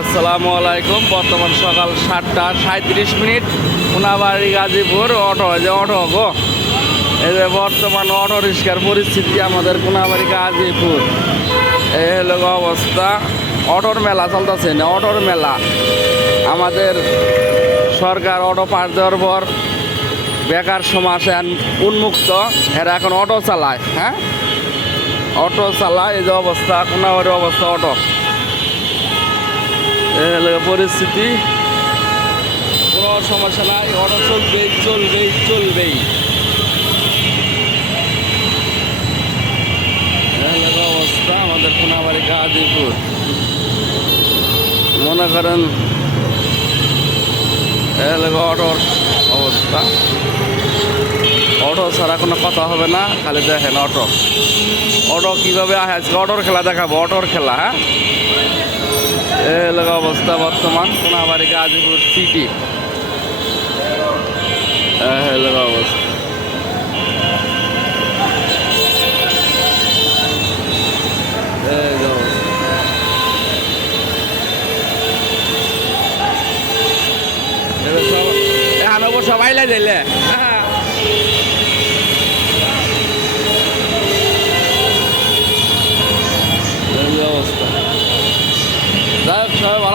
আসসালামু আলাইকুম। বর্তমান সকাল সাতটা সাঁত্রিশ মিনিট। কোনাবাড়ি গাজীপুর অটো যে অটো গো। এই যে বর্তমান অটো রিক্সার পরিস্থিতি আমাদের কোনাবাড়ি গাজীপুর। এই হলো অবস্থা। অটোর মেলা চলতেছে না, অটোর মেলা। আমাদের সরকার অটো পাস দেওয়ার পর বেকার সমাজ উন্মুক্ত। এরা এখন অটো চালায় হ্যাঁ? অটো চালায়, এই যে অবস্থা কোনাবাড়ির অবস্থা অটো। পরিস্থিতি। কোনো সমস্যা নাই, অটো চলবেই চলবেই চলবেই। অবস্থা আমাদের কোনাবাড়ি, গাজীপুর। মনে করেন হলো অটোর অবস্থা। অটো ছাড়া কোনো কথা হবে না, খালি দেখেন অটো। অটো কীভাবে আজকে অটোর খেলা দেখাবো, অটোর খেলা হ্যাঁ? এলাকা অবস্থা বর্তমান কোনাবাড়ি গাজীপুর সিটি। এই এলাকা অবস্থা। সবাই লাই দিলে।